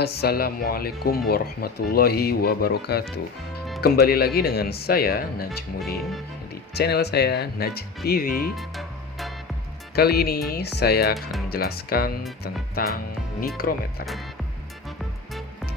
Assalamualaikum warahmatullahi wabarakatuh. Kembali lagi dengan saya Najmuddin di channel saya Naj TV. Kali ini saya akan menjelaskan tentang mikrometer.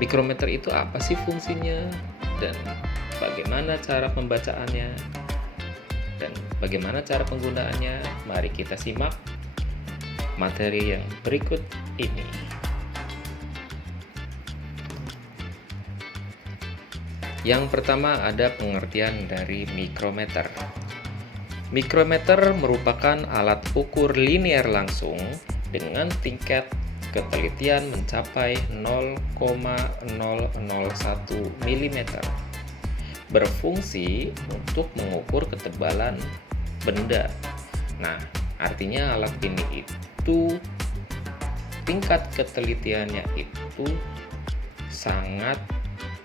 Mikrometer itu apa sih fungsinya dan bagaimana cara pembacaannya dan bagaimana cara penggunaannya? Mari kita simak materi yang berikut ini. Yang pertama ada pengertian dari mikrometer. Mikrometer merupakan alat ukur linear langsung dengan tingkat ketelitian mencapai 0,001 mm. Berfungsi untuk mengukur ketebalan benda. Nah, artinya alat ini itu tingkat ketelitiannya itu sangat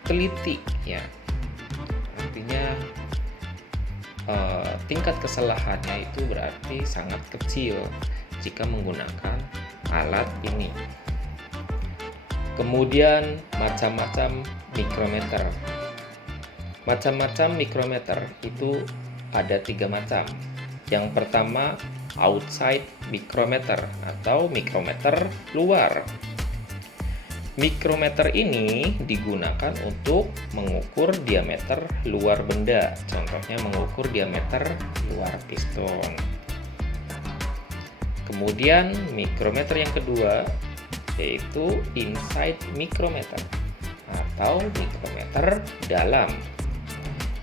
teliti ya, artinya tingkat kesalahannya itu berarti sangat kecil jika menggunakan alat ini. Kemudian macam-macam mikrometer. Macam-macam mikrometer itu ada 3 macam. Yang pertama outside mikrometer atau mikrometer luar. Mikrometer ini digunakan untuk mengukur diameter luar benda. Contohnya mengukur diameter luar piston. Kemudian mikrometer yang kedua yaitu inside mikrometer atau mikrometer dalam.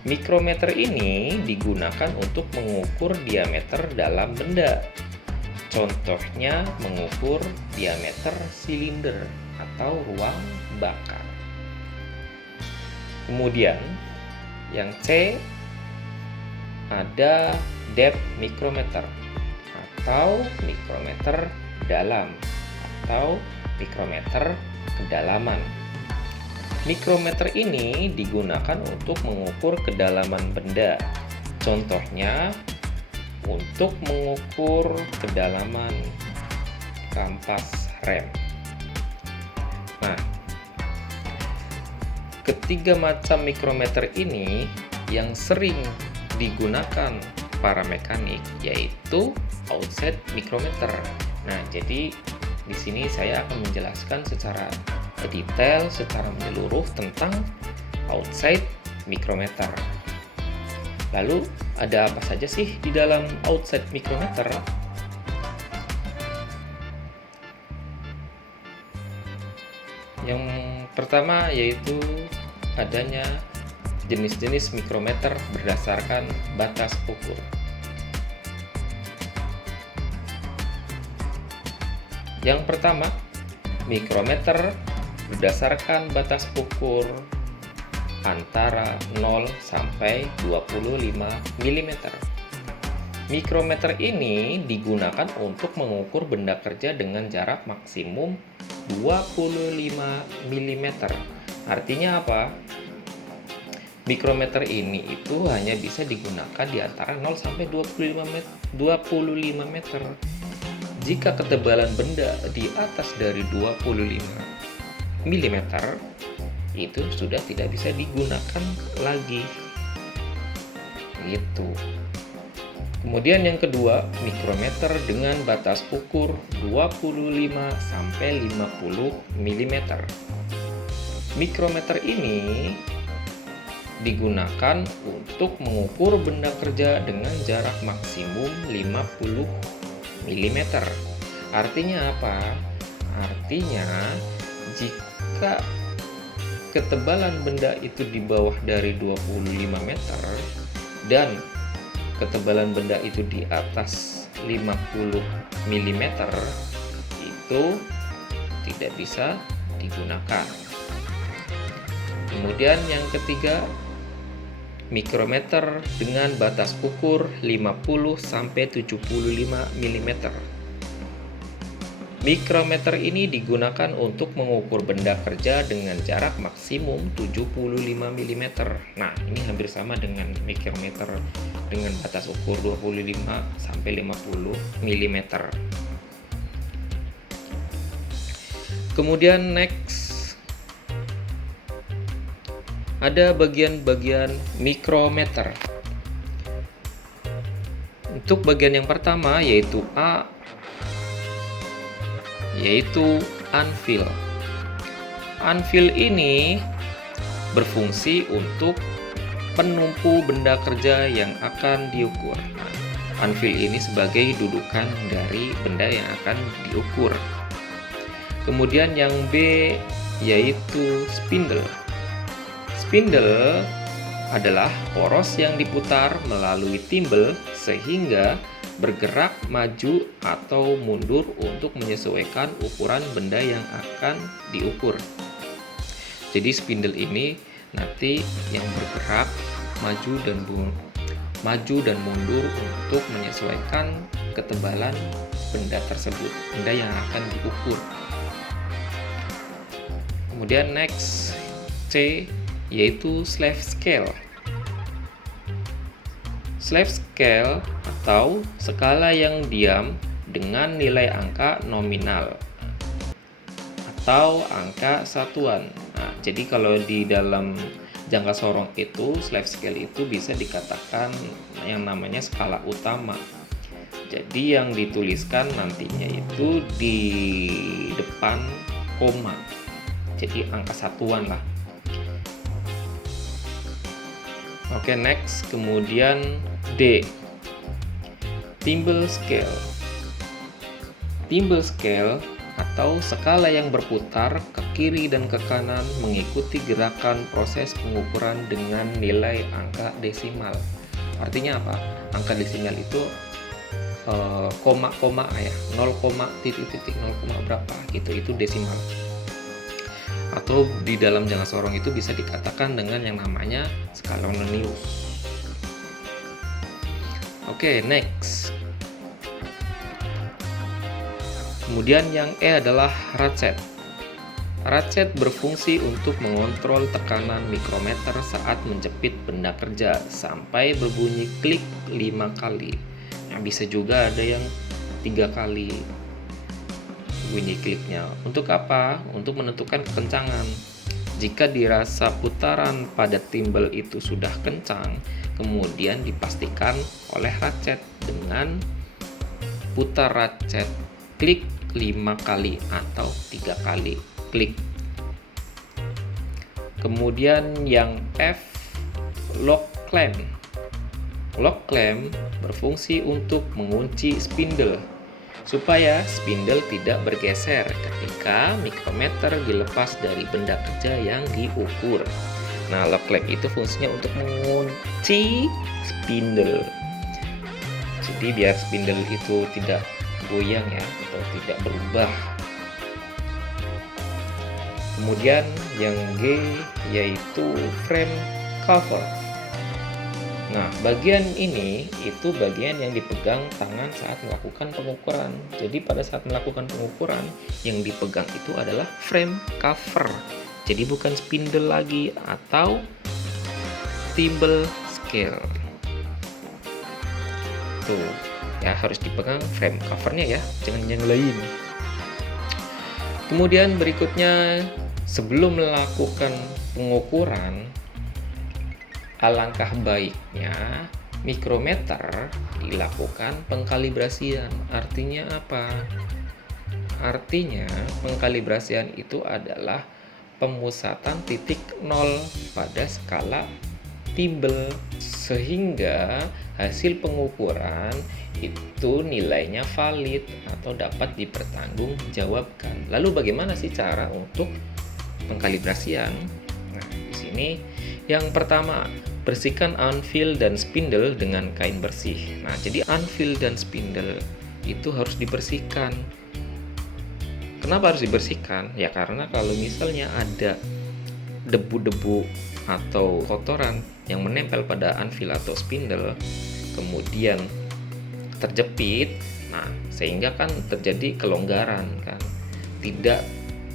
Mikrometer ini digunakan untuk mengukur diameter dalam benda. Contohnya mengukur diameter silinder atau ruang bakar. Kemudian yang C ada depth mikrometer atau mikrometer dalam atau mikrometer kedalaman. Mikrometer ini digunakan untuk mengukur kedalaman benda. Contohnya untuk mengukur kedalaman kampas rem. Nah, ketiga macam mikrometer ini yang sering digunakan para mekanik yaitu outside mikrometer. Nah, jadi di sini saya akan menjelaskan secara detail, secara menyeluruh tentang outside mikrometer. Lalu, ada apa saja sih di dalam outside mikrometer? Yang pertama yaitu adanya jenis-jenis mikrometer berdasarkan batas ukur. Yang pertama, mikrometer berdasarkan batas ukur antara 0 sampai 25 mm. Mikrometer ini digunakan untuk mengukur benda kerja dengan jarak maksimum 25 mm. Artinya apa? Mikrometer ini itu hanya bisa digunakan di antara 0 sampai 25 meter. Jika ketebalan benda di atas dari 25 mm, itu sudah tidak bisa digunakan lagi. Gitu. Kemudian yang kedua, mikrometer dengan batas ukur 25 sampai 50 mm. Mikrometer ini digunakan untuk mengukur benda kerja dengan jarak maksimum 50 mm. Artinya apa? Artinya jika ketebalan benda itu di bawah dari 25 meter dan ketebalan benda itu di atas 50 mm, itu tidak bisa digunakan. Kemudian yang ketiga, mikrometer dengan batas ukur 50 sampai 75 mm. Mikrometer ini digunakan untuk mengukur benda kerja dengan jarak maksimum 75 mm. Nah, ini hampir sama dengan mikrometer dengan batas ukur 25 sampai 50 mm. Kemudian next ada bagian-bagian mikrometer. Untuk bagian yang pertama yaitu yaitu anvil. Anvil ini berfungsi untuk penumpu benda kerja yang akan diukur. Anvil ini sebagai dudukan dari benda yang akan diukur. Kemudian yang B yaitu spindle. Spindle adalah poros yang diputar melalui timbel sehingga bergerak maju atau mundur untuk menyesuaikan ukuran benda yang akan diukur. Jadi spindle ini nanti yang bergerak maju dan mundur untuk menyesuaikan ketebalan benda tersebut, benda yang akan diukur. Kemudian next C yaitu slave scale. Slave scale atau skala yang diam dengan nilai angka nominal atau angka satuan. Nah, jadi kalau di dalam jangka sorong itu slave scale itu bisa dikatakan yang namanya skala utama. Jadi yang dituliskan nantinya itu di depan koma. Jadi angka satuan lah. Oke, next, kemudian D, timbel scale. Timbel scale atau skala yang berputar ke kiri dan ke kanan mengikuti gerakan proses pengukuran dengan nilai angka desimal. Artinya apa? Angka desimal itu koma-koma ya, 0, titik-titik 0, berapa gitu, itu desimal. Atau di dalam jangka sorong itu bisa dikatakan dengan yang namanya skala Nonius. Oke, next. Kemudian yang E adalah ratchet. Ratchet berfungsi untuk mengontrol tekanan mikrometer saat menjepit benda kerja sampai berbunyi klik 5 kali. Nah, bisa juga ada yang 3 kali bunyi kliknya. Untuk apa? Untuk menentukan kekencangan. Jika dirasa putaran pada timbel itu sudah kencang, kemudian dipastikan oleh ratchet dengan putar ratchet klik 5 kali atau 3 kali klik. Kemudian yang F, lock clamp. Lock clamp berfungsi untuk mengunci spindle supaya spindle tidak bergeser ketika mikrometer dilepas dari benda kerja yang diukur. Nah, lock clamp itu fungsinya untuk mengunci spindle. Jadi biar spindle itu tidak goyang ya, atau tidak berubah. Kemudian yang G yaitu frame cover. Nah, bagian ini itu bagian yang dipegang tangan saat melakukan pengukuran. Jadi pada saat melakukan pengukuran, yang dipegang itu adalah frame cover. Jadi bukan spindle lagi atau timbel scale. Tuh, ya harus dipegang frame covernya ya, jangan yang lain. Kemudian berikutnya, sebelum melakukan pengukuran, alangkah baiknya mikrometer dilakukan pengkalibrasian. Artinya apa? Artinya pengkalibrasian itu adalah pemusatan titik 0 pada skala timbel sehingga hasil pengukuran itu nilainya valid atau dapat dipertanggungjawabkan. Lalu bagaimana sih cara untuk pengkalibrasian? Nah, di sini yang pertama, bersihkan anvil dan spindle dengan kain bersih. Nah, jadi anvil dan spindle itu harus dibersihkan. Kenapa harus dibersihkan? Ya karena kalau misalnya ada debu-debu atau kotoran yang menempel pada anvil atau spindle, kemudian terjepit, nah sehingga kan terjadi kelonggaran kan, tidak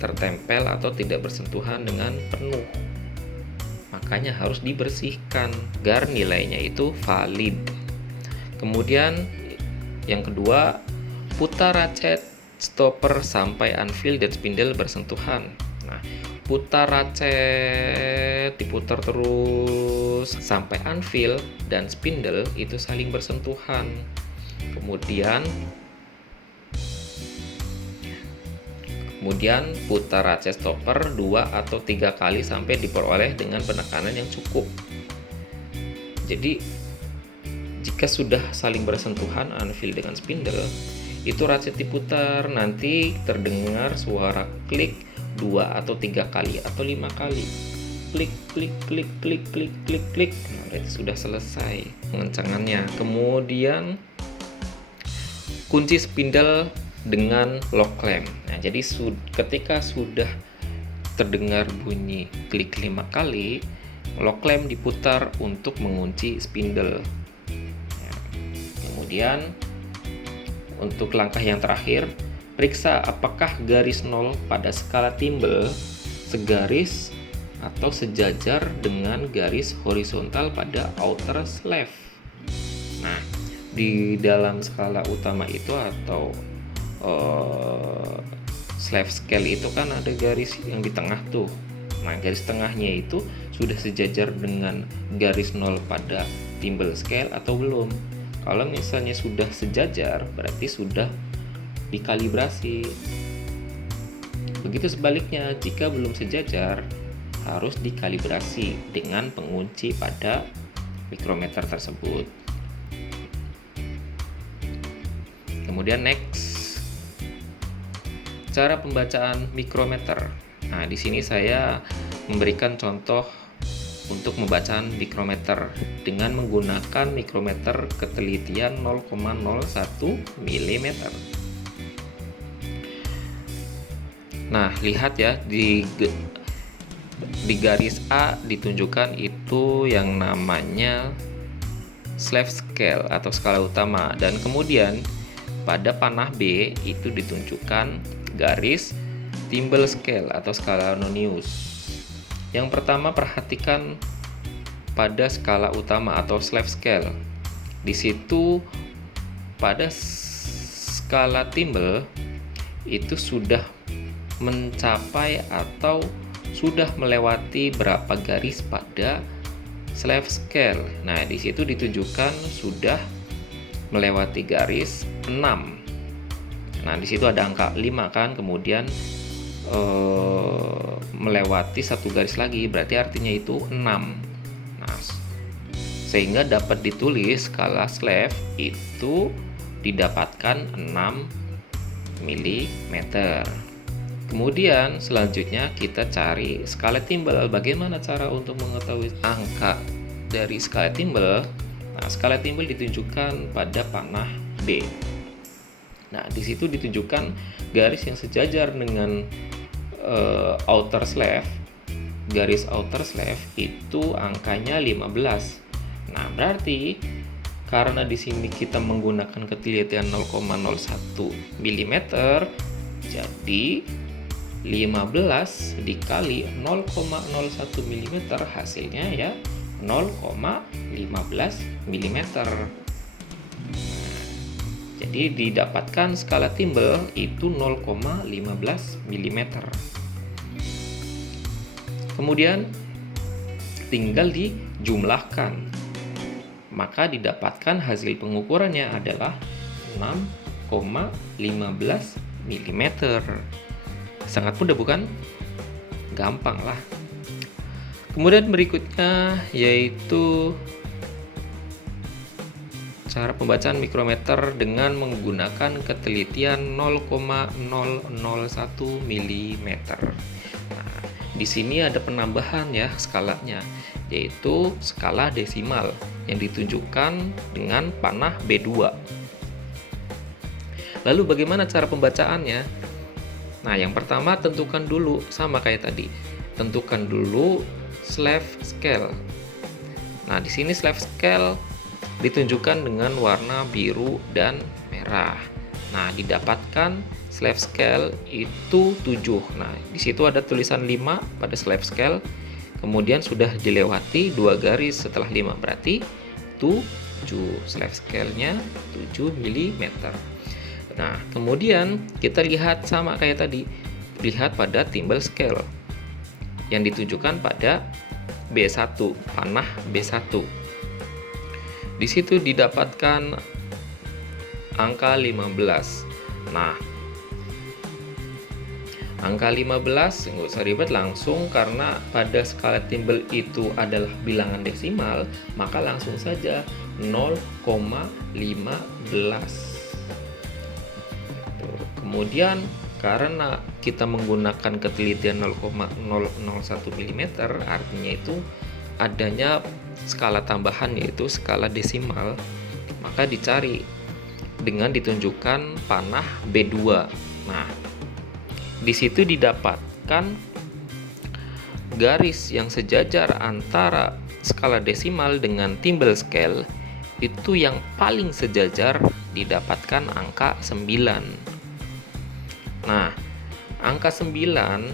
tertempel atau tidak bersentuhan dengan penuh. Makanya harus dibersihkan agar nilainya itu valid. Kemudian yang kedua, putar ratchet stopper sampai anvil dan spindle bersentuhan. Nah, putar ratchet, diputar terus sampai anvil dan spindle itu saling bersentuhan. Kemudian putar ratchet stopper 2 atau 3 kali sampai diperoleh dengan penekanan yang cukup. Jadi jika sudah saling bersentuhan anvil dengan spindle, itu ratchet diputar, nanti terdengar suara klik 2 atau 3 kali atau 5 kali. Klik klik klik klik klik klik klik. Nah, berarti sudah selesai pengencangannya. Kemudian kunci spindle dengan lock clamp. Nah, jadi ketika sudah terdengar bunyi klik 5 kali, lock clamp diputar untuk mengunci spindle. Nah, kemudian untuk langkah yang terakhir, periksa apakah garis 0 pada skala timbel segaris atau sejajar dengan garis horizontal pada outer sleeve. Nah, di dalam skala utama itu atau sleeve scale itu kan ada garis yang di tengah tuh. Nah, garis tengahnya itu sudah sejajar dengan garis 0 pada timbel scale atau belum. Kalau misalnya sudah sejajar, berarti sudah dikalibrasi. Begitu sebaliknya, jika belum sejajar, harus dikalibrasi dengan pengunci pada mikrometer tersebut. Kemudian next, cara pembacaan mikrometer. Nah, di sini saya memberikan contoh untuk pembacaan mikrometer dengan menggunakan mikrometer ketelitian 0,01 mm. Nah, lihat ya, di garis A ditunjukkan itu yang namanya sleeve scale atau skala utama, dan kemudian pada panah B itu ditunjukkan garis timbel scale atau skala Nonius. Yang pertama, perhatikan pada skala utama atau sleeve scale. Di situ pada skala timbel itu sudah mencapai atau sudah melewati berapa garis pada sleeve scale. Nah, di situ ditunjukkan sudah melewati garis 6. Nah, di situ ada angka 5 kan, kemudian melewati satu garis lagi, berarti artinya itu 6. Nah, sehingga dapat ditulis skala sleeve itu didapatkan 6 mm. Kemudian selanjutnya kita cari skala timbel. Bagaimana cara untuk mengetahui angka dari skala timbel? Nah, skala timbel ditunjukkan pada panah B. Nah, di situ ditunjukkan garis yang sejajar dengan outer sleeve. Garis outer sleeve itu angkanya 15. Nah, berarti karena di sini kita menggunakan ketelitian 0,01 mm, jadi 15 dikali 0,01 mm hasilnya ya 0,15 mm. Jadi didapatkan skala timbel itu 0,15 mm. Kemudian tinggal dijumlahkan, maka didapatkan hasil pengukurannya adalah 6,15 mm. Sangat mudah bukan? Gampang lah. Kemudian berikutnya yaitu cara pembacaan mikrometer dengan menggunakan ketelitian 0,001 mm. Nah, di sini ada penambahan ya skalanya, yaitu skala desimal yang ditunjukkan dengan panah B2. Lalu bagaimana cara pembacaannya? Nah, yang pertama tentukan dulu sama kayak tadi. Tentukan dulu sleeve scale. Nah, di sini sleeve scale ditunjukkan dengan warna biru dan merah. Nah, didapatkan sleeve scale itu 7. Nah, di situ ada tulisan 5 pada sleeve scale. Kemudian sudah dilewati 2 garis setelah 5, berarti 7. Sleeve scale-nya 7 mm. Nah, kemudian kita lihat sama kayak tadi. Lihat pada timbel scale. yang ditujukan pada B1, panah B1. Di situ didapatkan angka 15. Nah, angka 15 nggak usah ribet, langsung karena pada skala timbel itu adalah bilangan desimal, maka langsung saja 0,15. Kemudian karena kita menggunakan ketelitian 0,001 mm, artinya itu adanya skala tambahan yaitu skala desimal, maka dicari dengan ditunjukkan panah B2. Nah, di situ didapatkan garis yang sejajar antara skala desimal dengan timbel scale, itu yang paling sejajar didapatkan angka 9. Nah, angka 9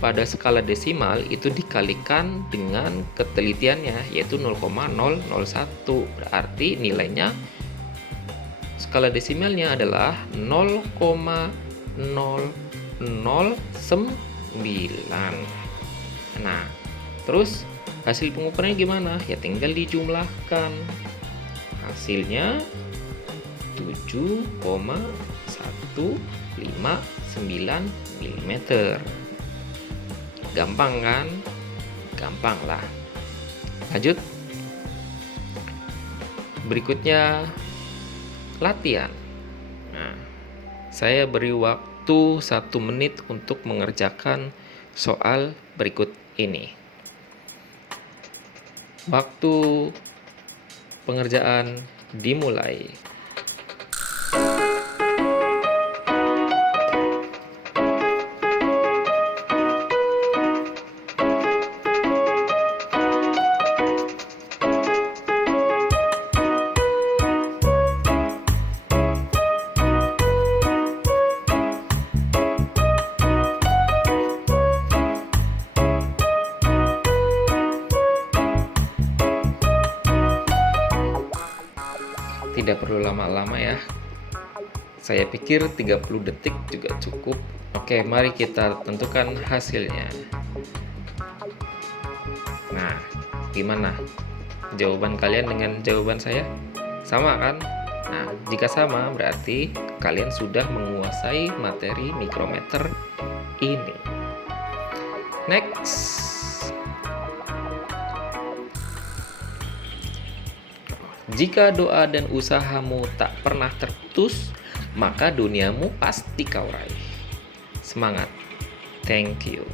pada skala desimal itu dikalikan dengan ketelitiannya yaitu 0,001. Berarti nilainya skala desimalnya adalah 0,009. Nah, terus hasil pengukurannya gimana? Ya tinggal dijumlahkan. Hasilnya 7,159 mm. Gampang kan? Gampang lah. Lanjut. Berikutnya latihan. Nah, saya beri waktu 1 menit untuk mengerjakan soal berikut ini. Waktu pengerjaan dimulai. Tidak perlu lama-lama ya. Saya pikir 30 detik juga cukup. Oke, mari kita tentukan hasilnya. Nah, gimana? Jawaban kalian dengan jawaban saya? Sama kan? Nah, jika sama berarti kalian sudah menguasai materi mikrometer ini. Next. Jika doa dan usahamu tak pernah terputus, maka duniamu pasti kau raih. Semangat. Thank you.